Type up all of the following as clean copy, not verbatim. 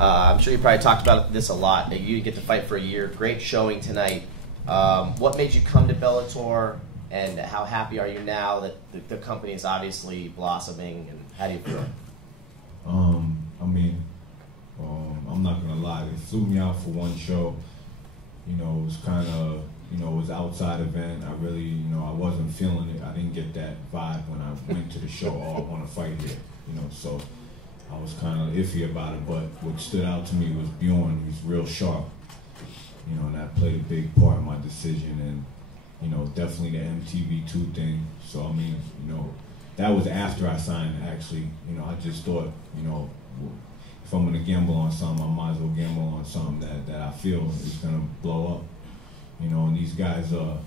I'm sure you probably talked about this a lot. You get to fight for a year. Great showing tonight. What made you come to Bellator, and how happy are you now that the company is obviously blossoming, and how do you feel? I mean, I'm not gonna lie. They flew me out for one show. You know, it was kind of, you know, it was an outside event. I really, you know, I wasn't feeling it. I didn't get that vibe when I went to the show. Oh, I want to fight here. You know, so I was kind of iffy about it. But what stood out to me was Bjorn. He's real sharp. You know, and that played a big part in my decision. And you know, definitely the MTV2 thing. So I mean, you know, that was after I signed. Actually, you know, I just thought, you know, if I'm gonna gamble on something, I might as well gamble on something that I feel is gonna blow up. You know, and these guys are,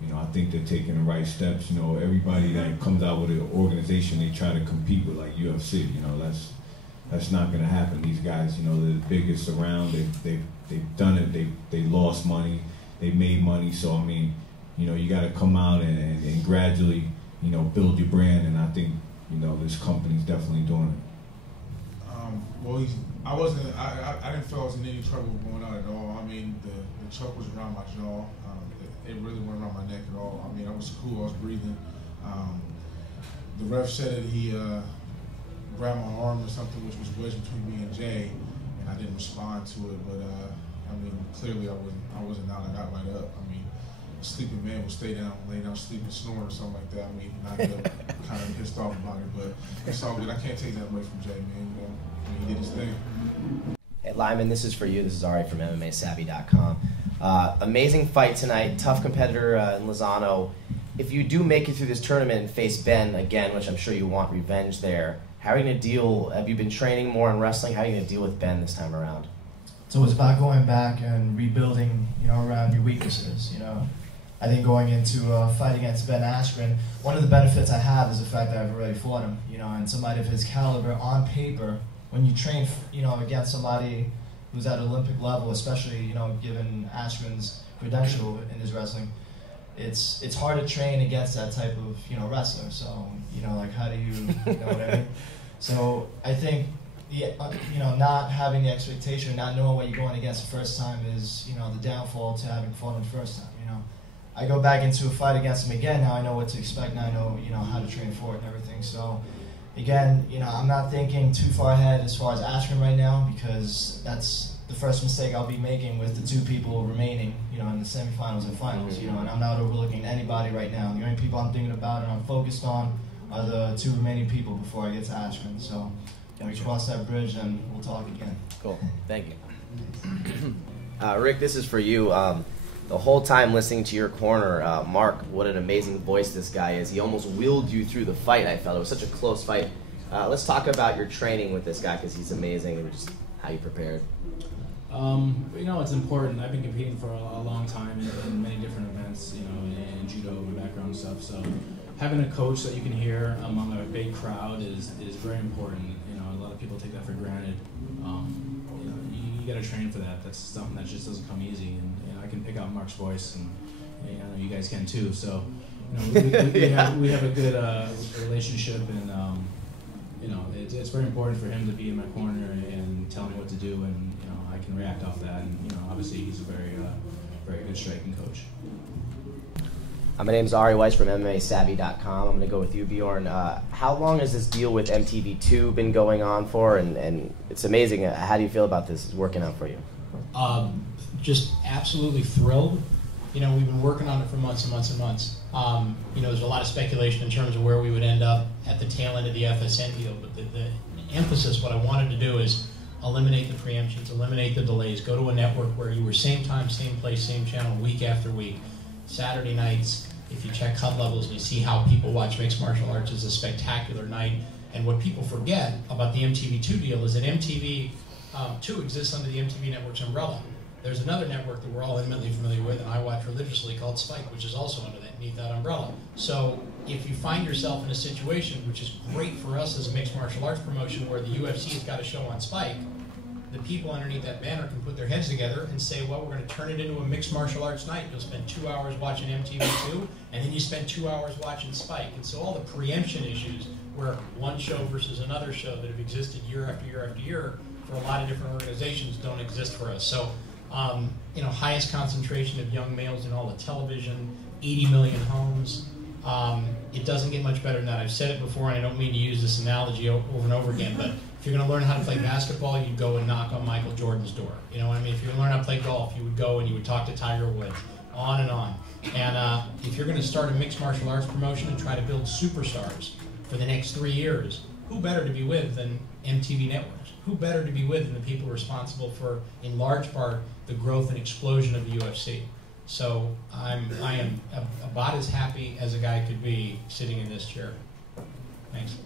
you know, I think they're taking the right steps. You know, everybody that comes out with an organization, they try to compete with, like UFC. You know, that's not gonna happen. These guys, you know, they're the biggest around. They've done it. They lost money. They made money. So I mean, you know, you got to come out and gradually, you know, build your brand. And I think, you know, this company's definitely doing it. Well, I didn't feel I was in any trouble going out at all. I mean, the choke was around my jaw. It really wasn't around my neck at all. I mean, I was cool, I was breathing. The ref said that he grabbed my arm or something, which was wedged between me and Jay, and I didn't respond to it. But I mean, clearly I wasn't out. I got right up. I mean, a sleeping man will stay down, lay down, sleep and snore or something like that. I mean, not get up, kind of pissed off about it, but it's all good. I can't take that away from Jay, man. You know, I mean, he did his thing. Hey, Lyman, this is for you. This is Ari from MMAsavvy.com. Amazing fight tonight. Tough competitor in Lozano. If you do make it through this tournament and face Ben again, which I'm sure you want revenge there, how are you going to deal? Have you been training more in wrestling? How are you going to deal with Ben this time around? So it's about going back and rebuilding, you know, around your weaknesses. You know, I think going into a fight against Ben Askren, one of the benefits I have is the fact that I've already fought him. You know, and somebody of his caliber on paper, when you train, you know, against somebody who's at Olympic level, especially, you know, given Askren's credential in his wrestling, it's hard to train against that type of, you know, wrestler. So, you know, like, how do you know what I mean? So I think, you know, not having the expectation, not knowing what you're going against the first time is, you know, the downfall to having fought him the first time. You know, I go back into a fight against him again. Now I know what to expect. Now I know, you know, how to train for it and everything. So again, you know, I'm not thinking too far ahead as far as Askren right now, because that's the first mistake I'll be making with the two people remaining, you know, in the semifinals and finals. You know, and I'm not overlooking anybody right now. The only people I'm thinking about and I'm focused on are the two remaining people before I get to Askren. So when we cross that bridge, then we'll talk again. Cool. Thank you. Rick, this is for you. The whole time listening to your corner, Mark, what an amazing voice this guy is. He almost willed you through the fight, I felt. It was such a close fight. Let's talk about your training with this guy, because he's amazing, and just how you prepared. You know, it's important. I've been competing for a long time in many different events, you know, in judo, my background and stuff. So having a coach that you can hear among a big crowd is very important. You know, a lot of people take that for granted. You know, you got to train for that. That's something that just doesn't come easy. And you know, I can pick out Mark's voice, and you know, you guys can too. So you know, we have a good relationship, and you know, it's very important for him to be in my corner and tell me what to do, and you know, I can react off that. And you know, obviously he's a very good striking coach. My name's Ari Weiss from MMAsavvy.com. I'm going to go with you, Bjorn. How long has this deal with MTV2 been going on for? And it's amazing. How do you feel about this working out for you? Just absolutely thrilled. You know, we've been working on it for months and months and months. You know, there's a lot of speculation in terms of where we would end up at the tail end of the FSN deal, but the emphasis, what I wanted to do is eliminate the preemptions, eliminate the delays, go to a network where you were same time, same place, same channel, week after week. Saturday nights, if you check HUD levels and you see how people watch mixed martial arts, is a spectacular night. And what people forget about the MTV2 deal is that MTV2 exists under the MTV Network's umbrella. There's another network that we're all intimately familiar with and I watch religiously called Spike, which is also underneath that umbrella. So if you find yourself in a situation, which is great for us as a mixed martial arts promotion, where the UFC has got a show on Spike, the people underneath that banner can put their heads together and say, well, we're going to turn it into a mixed martial arts night. You'll spend 2 hours watching MTV2, and then you spend 2 hours watching Spike. And so all the preemption issues, where one show versus another show that have existed year after year after year, for a lot of different organizations don't exist for us. So, you know, highest concentration of young males in all the television, 80 million homes. It doesn't get much better than that. I've said it before, and I don't mean to use this analogy over and over again, but if you're going to learn how to play basketball, you'd go and knock on Michael Jordan's door. You know what I mean? If you're going to learn how to play golf, you would go and you would talk to Tiger Woods, on and on. And if you're going to start a mixed martial arts promotion and try to build superstars for the next 3 years, who better to be with than MTV Networks? Who better to be with than the people responsible for, in large part, the growth and explosion of the UFC? So I am about as happy as a guy could be sitting in this chair. Thanks.